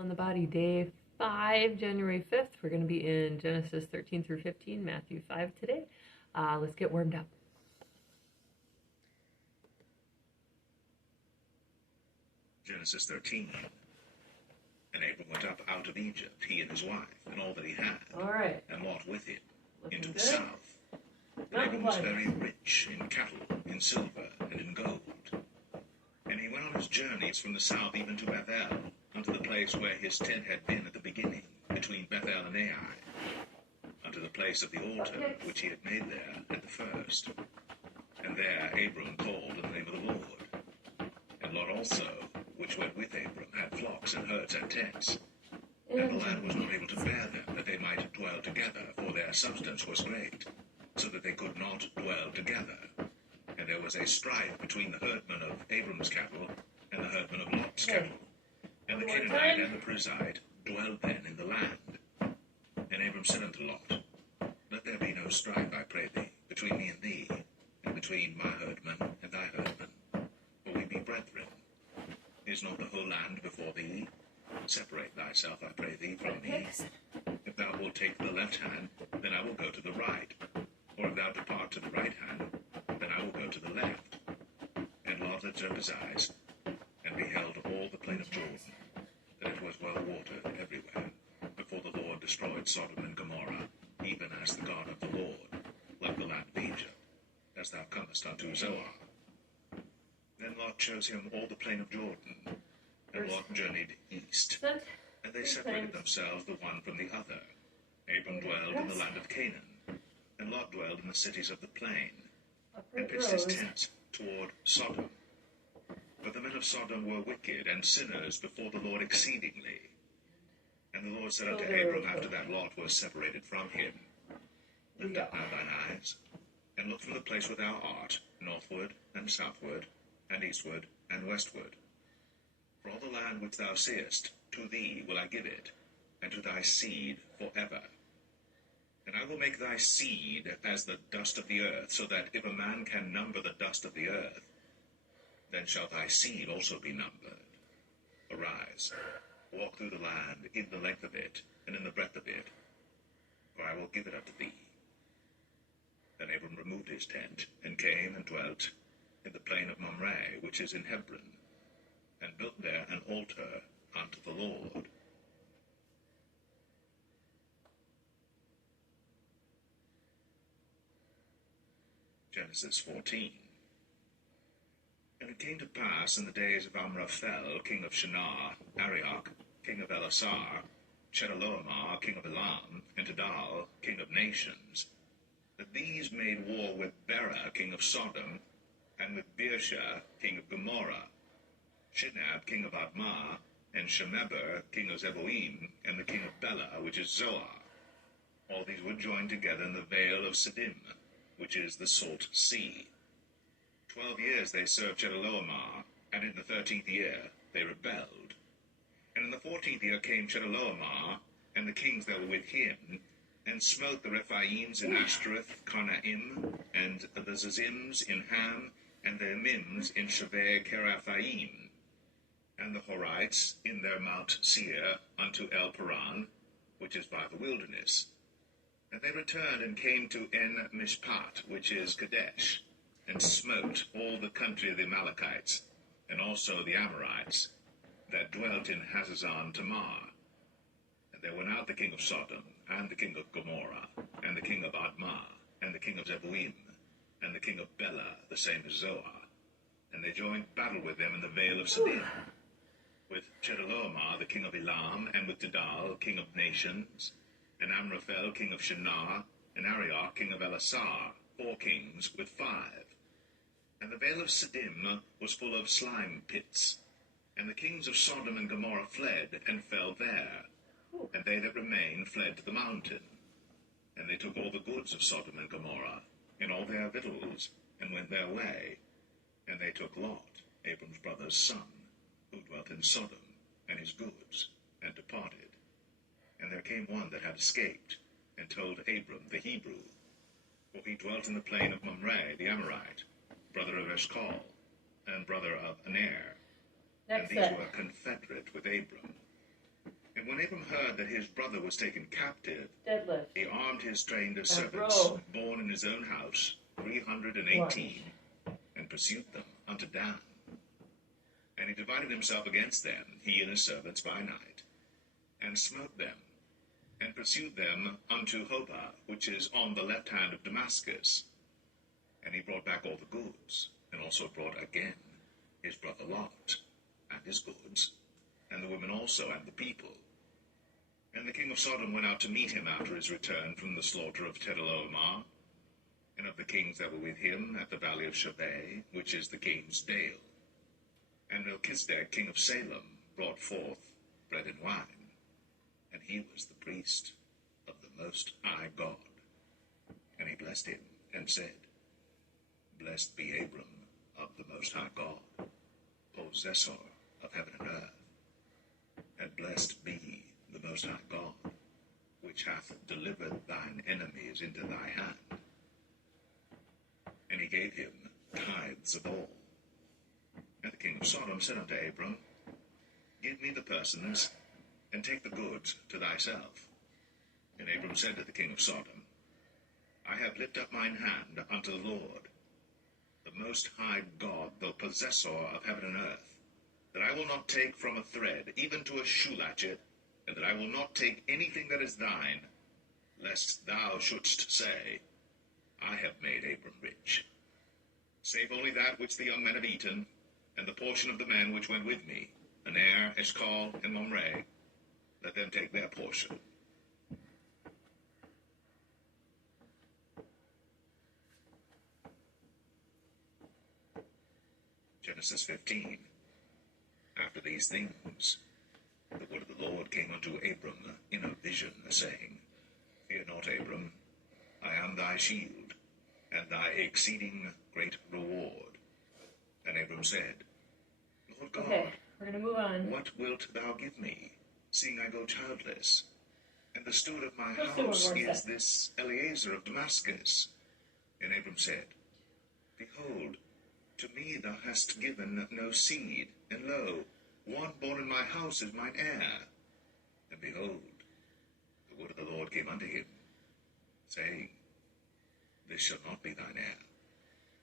On the body, day 5, January 5th. We're going to be in Genesis 13 through 15, Matthew 5 today. Let's get warmed up. Genesis 13. And Abram went up out of Egypt, he and his wife, and all that he had, All right. and Lot with him, Looking into the good. south. And Abram was very rich in cattle, in silver, and in gold. And he went on his journeys from the south even to Bethel, unto the place where his tent had been at the beginning, between Bethel and Ai, unto the place of the altar which he had made there at the first. And there Abram called on the name of the Lord. And Lot also, which went with Abram, had flocks and herds and tents. And the land was not able to bear them, that they might dwell together, for their substance was great, so that they could not dwell together. And there was a strife between the herdmen of Abram's cattle and the herdmen of Lot's cattle. And the Canaanite and the Perizzite dwelled then in the land. And Abram said unto Lot, Let there be no strife, I pray thee, between me and thee, and between my herdmen and thy herdmen, for we be brethren. Is not the whole land before thee? Separate thyself, I pray thee, from me. If thou wilt take the left hand, then I will go to the right. Or if thou depart to the right hand, then I will go to the left. And Lot lifted up his eyes, and beheld all the plain of Jordan, that it was well watered everywhere, before the Lord destroyed Sodom and Gomorrah, even as the God of the Lord, like the land of Egypt, as thou comest unto Zoar. Then Lot chose him all the plain of Jordan, and Lot journeyed east, and they separated themselves the one from the other. Abram dwelled in the land of Canaan, and Lot dwelled in the cities of the plain, and pitched his tents toward Sodom. But the men of Sodom were wicked and sinners before the Lord exceedingly. And the Lord said unto Abram after that Lot was separated from him, Lift up now thine eyes, and look from the place where thou art, northward and southward, and eastward and westward. For all the land which thou seest, to thee will I give it, and to thy seed forever. And I will make thy seed as the dust of the earth, so that if a man can number the dust of the earth, then shall thy seed also be numbered. Arise, walk through the land in the length of it, and in the breadth of it, for I will give it unto thee. Then Abram removed his tent, and came and dwelt in the plain of Mamre, which is in Hebron, and built there an altar unto the Lord. Genesis 14. And it came to pass in the days of Amraphel, king of Shinar, Arioch, king of Elasar, Chedorlaomer, king of Elam, and Tidal, king of nations, that these made war with Bera, king of Sodom, and with Birsha, king of Gomorrah, Shinab, king of Admah, and Shemeber, king of Zeboim, and the king of Bela, which is Zoar. All these were joined together in the vale of Siddim, which is the salt sea. 12 years they served Chedorlaomer, and in the 13th year they rebelled. And in the 14th year came Chedorlaomer, and the kings that were with him, and smote the Rephaims in Ashtoreth, Karnaim, and the Zazims in Ham, and the Emims in Shaveh Kerathaim, and the Horites in their Mount Seir unto El Paran, which is by the wilderness. And they returned and came to En Mishpat, which is Kadesh, and smote all the country of the Amalekites, and also the Amorites, that dwelt in Hazazon Tamar. And there went out the king of Sodom, and the king of Gomorrah, and the king of Admah, and the king of Zeboim, and the king of Bela, the same as Zoar. And they joined battle with them in the vale of Siddim, with Chedorlaomer, the king of Elam, and with Tidal, king of nations, and Amraphel, king of Shinar, and Arioch, king of Elasar, 4 kings with 5. And the vale of Siddim was full of slime pits. And the kings of Sodom and Gomorrah fled, and fell there. And they that remained fled to the mountain. And they took all the goods of Sodom and Gomorrah, and all their victuals, and went their way. And they took Lot, Abram's brother's son, who dwelt in Sodom, and his goods, and departed. And there came one that had escaped, and told Abram the Hebrew, for he dwelt in the plain of Mamre the Amorite, brother of Eshcol, and brother of Aner, and these were confederate with Abram. when Abram heard that his brother was taken captive, Deadlift. he armed his trained Back servants, row. born in his own house, 318, and pursued them unto Dan. And he divided himself against them, he and his servants by night, and smote them, and pursued them unto Hobah, which is on the left hand of Damascus. And he brought back all the goods, and also brought again his brother Lot, and his goods, and the women also, and the people. And the king of Sodom went out to meet him after his return from the slaughter of Chedorlaomer, and of the kings that were with him at the valley of Shaveh, which is the king's dale. And Melchizedek, king of Salem, brought forth bread and wine, and he was the priest of the Most High God. And he blessed him, and said, Blessed be Abram of the Most High God, possessor of heaven and earth. And blessed be the Most High God, which hath delivered thine enemies into thy hand. And he gave him tithes of all. And the king of Sodom said unto Abram, Give me the persons, and take the goods to thyself. And Abram said to the king of Sodom, I have lifted up mine hand unto the Lord, the Most High God, the possessor of heaven and earth, that I will not take from a thread, even to a shoe latchet, and that I will not take anything that is thine, lest thou shouldst say, I have made Abram rich. Save only that which the young men have eaten, and the portion of the men which went with me, Aner, Eshcol, and Mamre, let them take their portion. Genesis 15. After these things, the word of the Lord came unto Abram in a vision, saying, Fear not, Abram, I am thy shield, and thy exceeding great reward. And Abram said, Lord God, Okay, we're going to move on. what wilt thou give me, seeing I go childless? And the steward of my Let's do one house more is set. this Eliezer of Damascus. And Abram said, Behold, to me thou hast given no seed, and lo, one born in my house is mine heir. And behold, the word of the Lord came unto him, saying, This shall not be thine heir,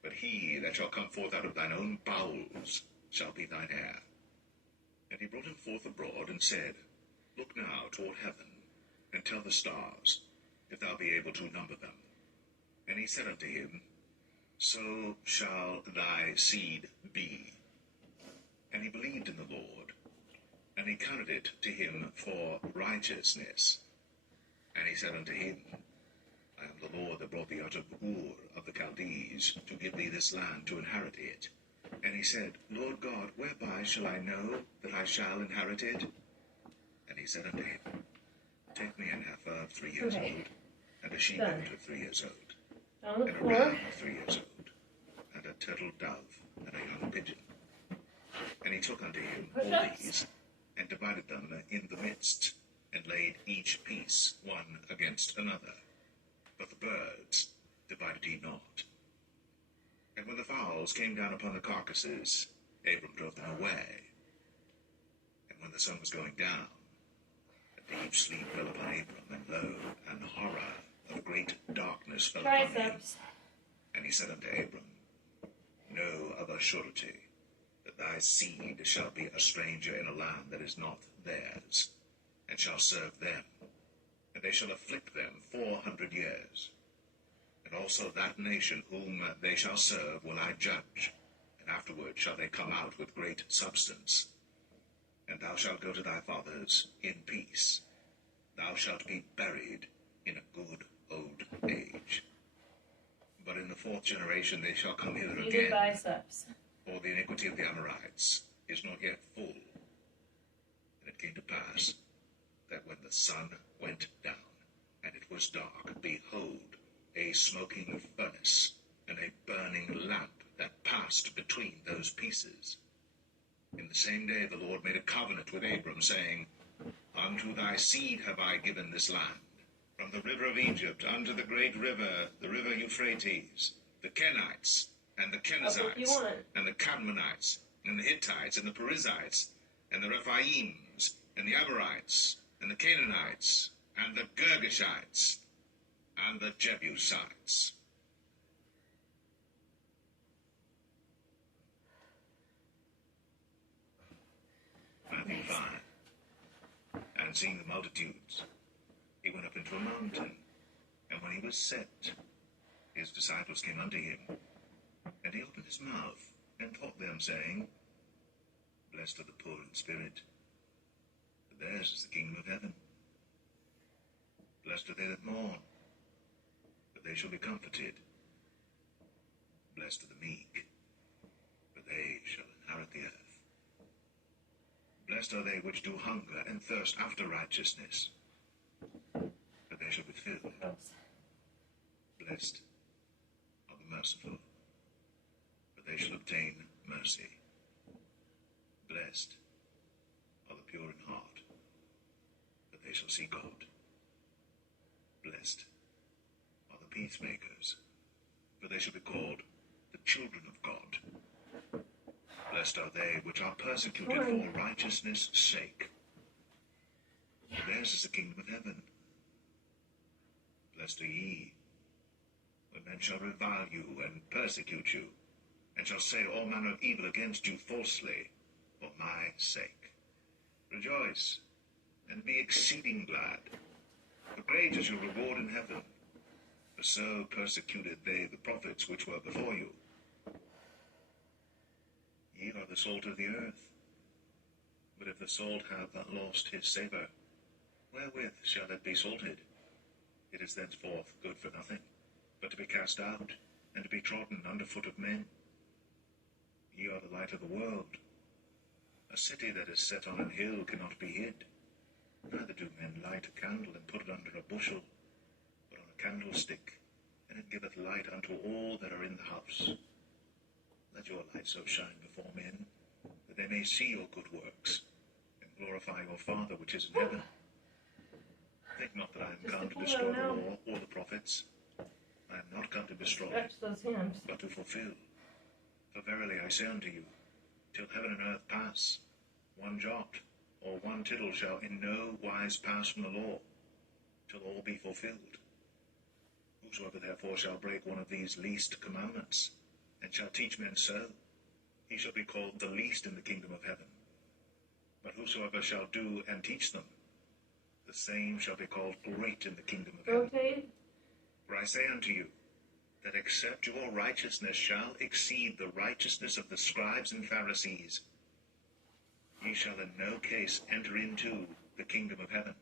but he that shall come forth out of thine own bowels shall be thine heir. And he brought him forth abroad, and said, Look now toward heaven, and tell the stars, if thou be able to number them. And he said unto him, So shall thy seed be. And he believed in the Lord, and he counted it to him for righteousness. And he said unto him, I am the Lord that brought thee out of Ur of the Chaldees, to give thee this land to inherit it. And he said, Lord God, whereby shall I know that I shall inherit it? And he said unto him, Take me an heifer of 3 years Okay. old, and a she Done. goat of 3 years old, On the and a floor. ram of 3 years old, and a turtle dove, and a young pigeon. And he took unto him all Push-ups. these, and divided them in the midst, and laid each piece one against another. But the birds divided he not. And when the fowls came down upon the carcasses, Abram drove them away. And when the sun was going down, a deep sleep fell upon Abram, and lo, an horror of great darkness fell upon him. Triceps. And he said unto Abram, Know of a surety that thy seed shall be a stranger in a land that is not theirs, and shall serve them, and they shall afflict them 400 years. And also that nation whom they shall serve will I judge, and afterward shall they come out with great substance. And thou shalt go to thy fathers in peace. Thou shalt be buried in a good old age. But in the 4th generation they shall come hither Seated again, biceps. for the iniquity of the Amorites is not yet full. And it came to pass that when the sun went down, and it was dark, behold, a smoking furnace, and a burning lamp that passed between those pieces. In the same day the Lord made a covenant with Abram, saying, Unto thy seed have I given this land, from the river of Egypt unto the great river, the river Euphrates, the Kenites, and the Up if you Kenizzites, want. and the Cadmonites, and the Hittites, and the Perizzites, and the Rephaims, and the Amorites, and the Canaanites, and the Girgashites, and the Jebusites. Matthew 5. And seeing the multitudes, he went up into a mountain, and when he was set, his disciples came unto him, and he opened his mouth, and taught them, saying, Blessed are the poor in spirit, for theirs is the kingdom of heaven. Blessed are they that mourn, for they shall be comforted. Blessed are the meek, for they shall inherit the earth. Blessed are they which do hunger and thirst after righteousness, for they shall be filled. Blessed are the merciful, for they shall obtain mercy. Blessed are the pure in heart, for they shall see God. Blessed are the peacemakers, for they shall be called the children of God. Blessed are they which are persecuted for righteousness' sake, for theirs is the kingdom of heaven. Blessed are ye, when men shall revile you and persecute you, and shall say all manner of evil against you falsely, for my sake. Rejoice, and be exceeding glad, for great is your reward in heaven. For so persecuted they the prophets which were before you. Ye are the salt of the earth. But if the salt have lost his savour, wherewith shall it be salted? It is thenceforth good for nothing, but to be cast out, and to be trodden under foot of men. Ye are the light of the world. A city that is set on an hill cannot be hid. Neither do men light a candle and put it under a bushel, but on a candlestick, and it giveth light unto all that are in the house. Let your light so shine before men, that they may see your good works, and glorify your Father which is in heaven. Think not that I am come to destroy the law or the prophets. I am not come to destroy, but to fulfill. For verily I say unto you, till heaven and earth pass, one jot or one tittle shall in no wise pass from the law, till all be fulfilled. Whosoever therefore shall break one of these least commandments, and shall teach men so, he shall be called the least in the kingdom of heaven. But whosoever shall do and teach them, the same shall be called great in the kingdom of heaven. For I say unto you, that except your righteousness shall exceed the righteousness of the scribes and Pharisees, ye shall in no case enter into the kingdom of heaven.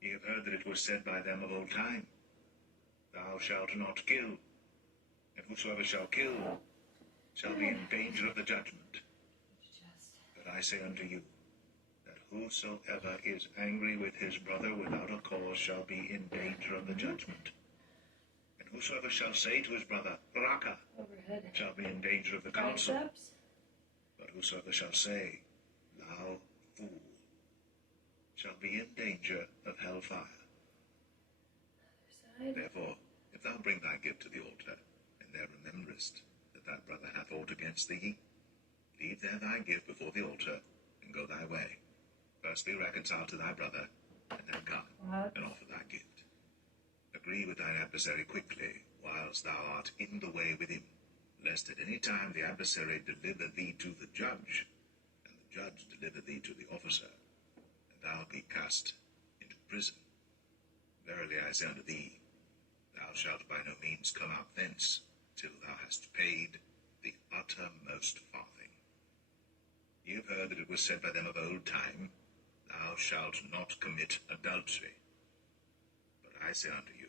Ye have heard that it was said by them of old time, Thou shalt not kill, and whosoever shall kill shall be in danger of the judgment. But I say unto you, that whosoever is angry with his brother without a cause shall be in danger of the judgment. And whosoever shall say to his brother, Raka, shall be in danger of the council. But whosoever shall say, Thou fool, shall be in danger of hellfire. Therefore, if thou bring thy gift to the altar, and there rememberest that thy brother hath aught against thee, leave there thy gift before the altar, and go thy way. First be reconciled to thy brother, and then come and offer thy gift. Agree with thine adversary quickly, whilst thou art in the way with him, lest at any time the adversary deliver thee to the judge, and the judge deliver thee to the officer, and thou be cast into prison. Verily I say unto thee, thou shalt by no means come out thence, till thou hast paid the uttermost farthing. Ye have heard that it was said by them of old time, Thou shalt not commit adultery. But I say unto you,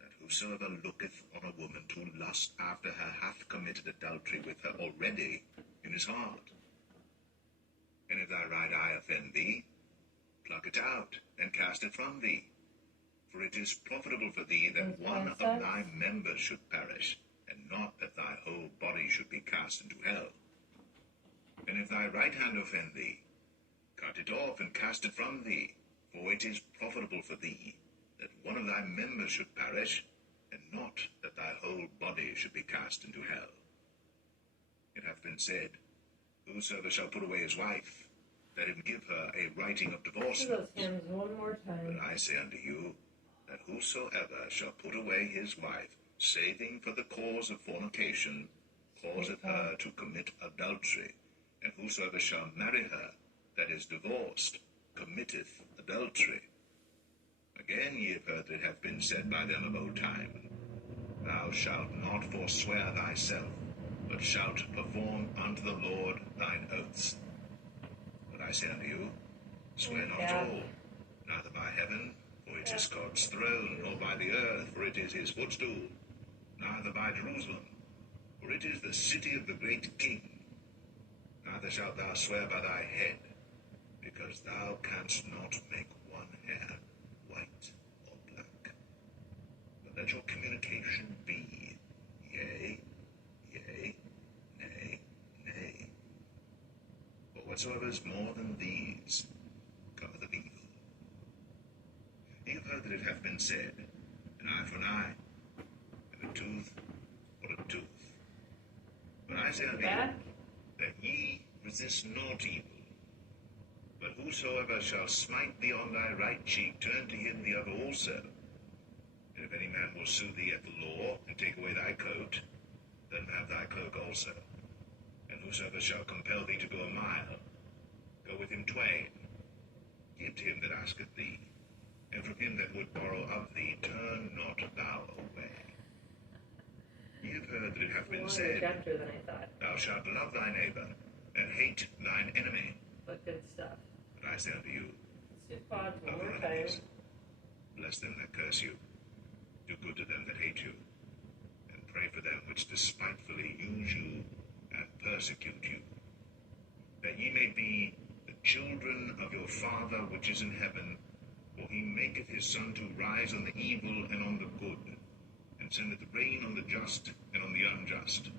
that whosoever looketh on a woman to lust after her hath committed adultery with her already in his heart. And if thy right eye offend thee, pluck it out, and cast it from thee. For it is profitable for thee that one of thy members should perish, and not that thy whole body should be cast into hell. And if thy right hand offend thee, cut it off, and cast it from thee. For it is profitable for thee that one of thy members should perish, and not that thy whole body should be cast into hell. It hath been said, Whosoever shall put away his wife, let him give her a writing of Do divorcement. those hymns one more But time. I say unto you, that whosoever shall put away his wife, saving for the cause of fornication, causeth her to commit adultery. And whosoever shall marry her, that is divorced, committeth adultery. Again ye have heard that it hath been said by them of old time, Thou shalt not forswear thyself, but shalt perform unto the Lord thine oaths. But I say unto you, swear not at all, neither by heaven, for it is God's throne, nor by the earth, for it is his footstool, neither by Jerusalem, for it is the city of the great King. Neither shalt thou swear by thy head, because thou canst not make one hair white or black. But let your communication be yea, yea, nay, nay. For whatsoever is more than these cometh of evil. Ye have heard that it hath been said, an eye for an eye, and a tooth for a tooth. But I say unto you, that ye resist not evil. But whosoever shall smite thee on thy right cheek, turn to him the other also. And if any man will sue thee at the law, and take away thy coat, then have thy cloak also. And whosoever shall compel thee to go a mile, go with him twain. Give to him that asketh thee, and from him that would borrow of thee, turn not thou away. Ye have heard that it hath been said, Chapter than I thought, Thou shalt love thy neighbor, and hate thine enemy. but good stuff. But I say unto you, Let's do pods one love more your time. enemies, bless them that curse you, do good to them that hate you, and pray for them which despitefully use you and persecute you, that ye may be the children of your Father which is in heaven, for he maketh his sun to rise on the evil and on the good, and sendeth rain on the just and on the unjust.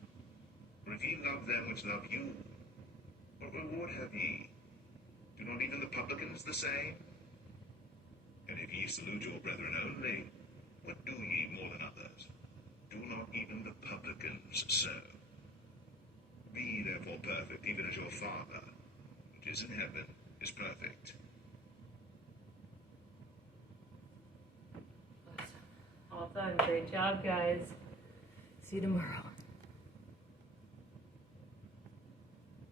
For if ye love them which love you, what reward have ye? Do not even the publicans the same? And if ye salute your brethren only, what do ye more than others? Do not even the publicans so? Be therefore perfect, even as your Father, which is in heaven, is perfect. Awesome. All done. Great job, guys. See you tomorrow.